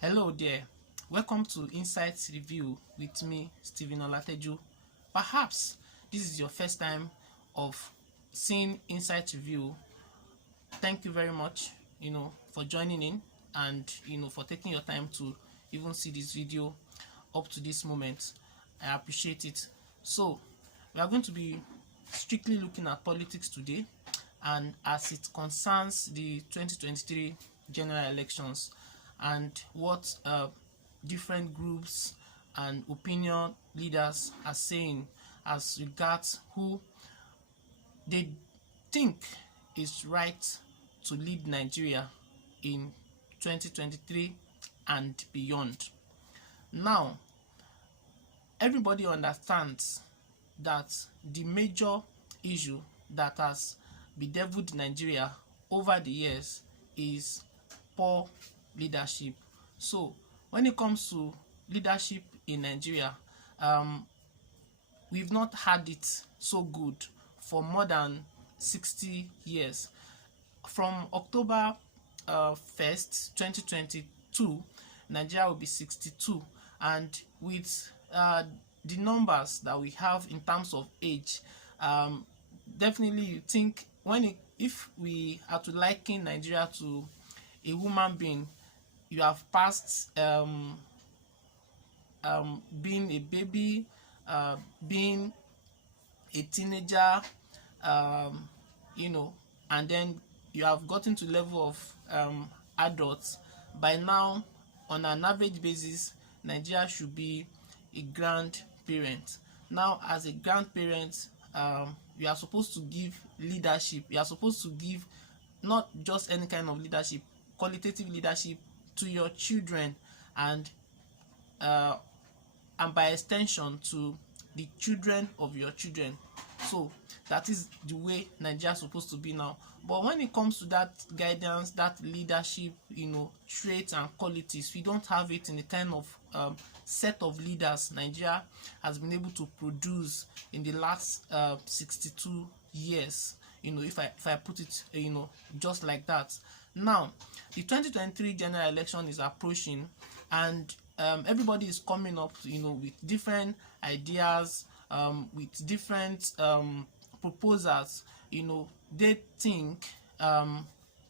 Hello there, welcome to Insights Review with me, Stephen Olateju. Perhaps this is your first time of seeing Insights Review. Thank you very much, for joining in and for taking your time to even see this video up to this moment. I appreciate it. So, we are going to be strictly looking at politics today, and as it concerns the 2023 general elections and what different groups and opinion leaders are saying as regards who they think is right to lead Nigeria in 2023 and beyond. Now, everybody understands that the major issue that has bedeviled Nigeria over the years is poor leadership. So when it comes to leadership in Nigeria, we've not had it so good for more than 60 years. From October 1st, 2022, Nigeria will be 62, and with the numbers that we have in terms of age, definitely you think if we are to liken Nigeria to a human being, you have passed being a baby, being a teenager, and then you have gotten to level of adults. By now, on an average basis, Nigeria should be a grandparent. Now, as a grandparent, you are supposed to give leadership. You are supposed to give not just any kind of leadership, qualitative leadership to your children, and by extension to the children of your children. So that is the way Nigeria is supposed to be now. But when it comes to that guidance, that leadership, traits and qualities, we don't have it in the kind of set of leaders Nigeria has been able to produce in the last 62 years. If I put it, just like that. Now, the 2023 general election is approaching, and everybody is coming up, with different ideas, with different proposals, they think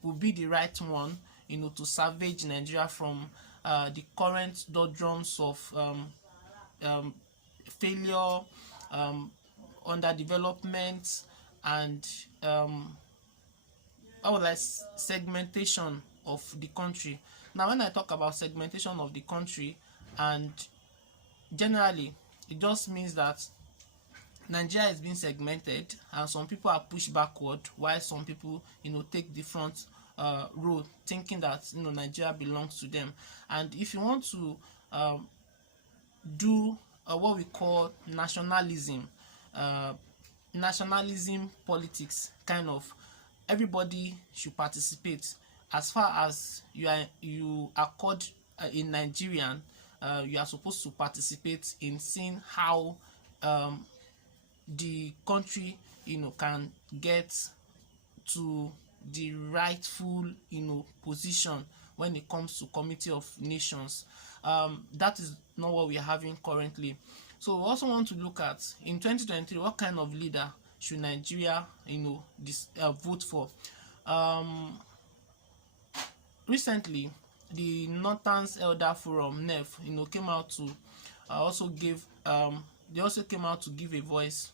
will be the right one, to salvage Nigeria from the current doldrums of failure, underdevelopment, and segmentation of the country. Now, when I talk about segmentation of the country, and generally, it just means that Nigeria is being segmented, and some people are pushed backward, while some people, take the front road, thinking that Nigeria belongs to them. And if you want to do what we call nationalism politics, kind of, everybody should participate. As far as you are called a Nigerian, you are supposed to participate in seeing how the country can get to the rightful position when it comes to Committee of Nations. That is not what we are having currently. So we also want to look at, in 2023, what kind of leader should Nigeria vote for. Recently, the Northern Elder Forum (NEF) came out to they also came out to give a voice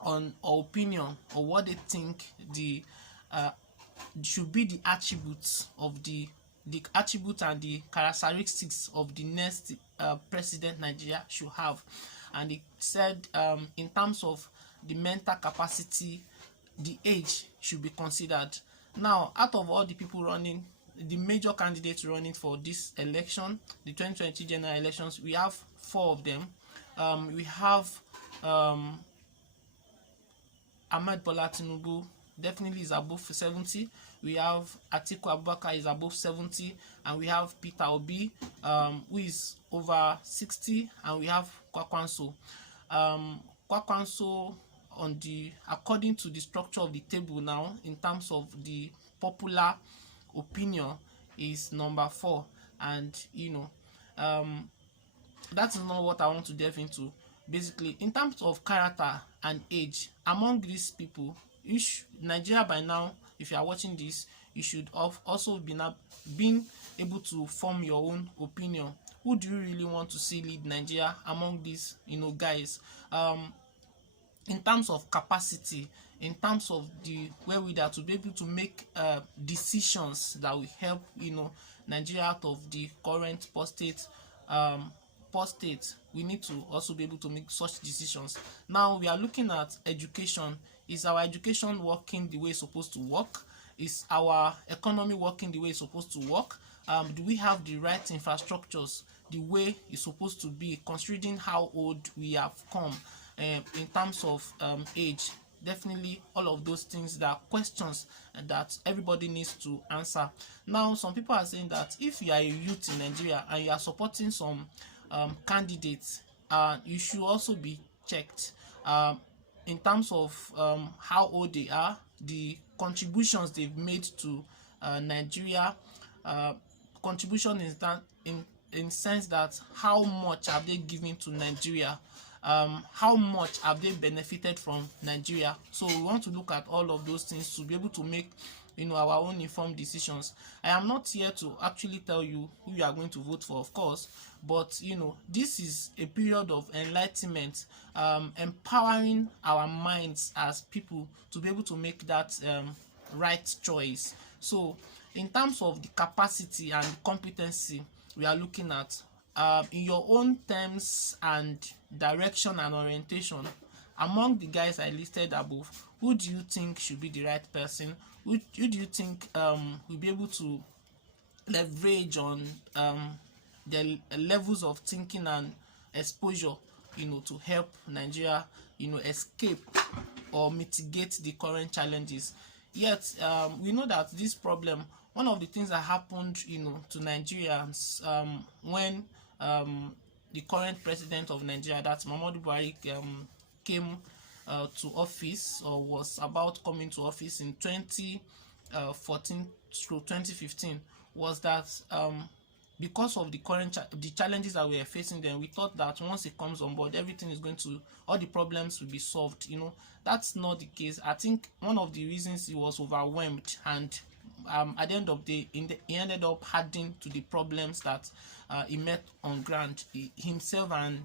on opinion on what they think should be the attributes of the attributes and the characteristics of the next president Nigeria should have. And it said, in terms of the mental capacity, the age should be considered. Now, out of all the people running, the major candidates running for this election, the 2020 general elections, we have 4 of them. We have Ahmed Bola Tinubu, definitely is above 70. We have Atiku Abubakar, is above 70, and we have Peter Obi, who is over 60, and we have Kwakwanso. Kwakwanso, according to the structure of the table now, in terms of the popular opinion, is number 4. And that is not what I want to delve into. Basically, in terms of character and age, among these people, Nigeria by now, if you are watching this, you should have also been able to form your own opinion. Who do you really want to see lead Nigeria among these guys? In terms of capacity, in terms of the wherewithal to be able to make decisions that will help Nigeria out of the current poor state, we need to also be able to make such decisions. Now we are looking at education. Is our education working the way it's supposed to work? Is our economy working the way it's supposed to work? Do we have the right infrastructures the way it's supposed to be, considering how old we have come in terms of age? Definitely all of those things, that are questions that everybody needs to answer. Now some people are saying that if you are a youth in Nigeria and you are supporting some candidates, you should also be checked in terms of how old they are, the contributions they've made to Nigeria, contribution in sense that how much have they given to Nigeria, how much have they benefited from Nigeria. So we want to look at all of those things to be able to make our own informed decisions. I am not here to actually tell you who you are going to vote for, of course, but this is a period of enlightenment, empowering our minds as people to be able to make that right choice. So in terms of the capacity and competency we are looking at, in your own terms and direction and orientation, among the guys I listed above, who do you think should be the right person? Who do you think will be able to leverage on the levels of thinking and exposure to help Nigeria escape or mitigate the current challenges? Yet we know that this problem, one of the things that happened to Nigerians when the current president of Nigeria, that's Muhammadu Buhari, came to office, or was about coming to office in 2014 through 2015, was that because of the challenges that we are facing, then we thought that once it comes on board, everything is going to, all the problems will be solved. That's not the case. I think one of the reasons he was overwhelmed, and at the end of the day, he ended up adding to the problems that he met on ground, himself and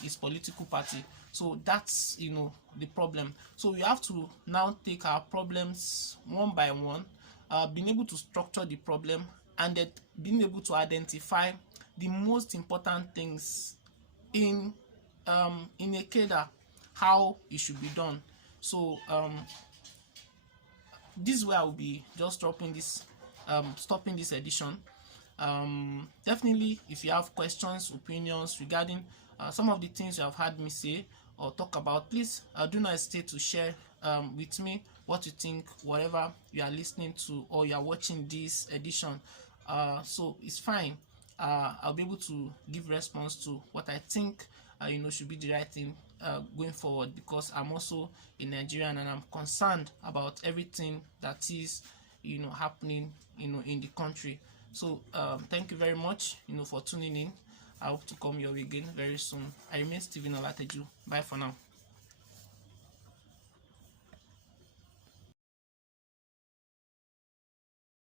his political party. So that's the problem. So we have to now take our problems one by one, being able to structure the problem, and then being able to identify the most important things in a cadre, how it should be done. So this way I will be just stopping this edition. Definitely, if you have questions, opinions regarding some of the things you have heard me say or talk about, please do not hesitate to share with me what you think, whatever you are listening to or you are watching this edition. So it's fine. I'll be able to give response to what I think should be the right thing going forward, because I'm also a Nigerian and I'm concerned about everything that is happening in the country. So thank you very much for tuning in. I hope to come your way again very soon. I remain Stephen Olateju. Bye for now.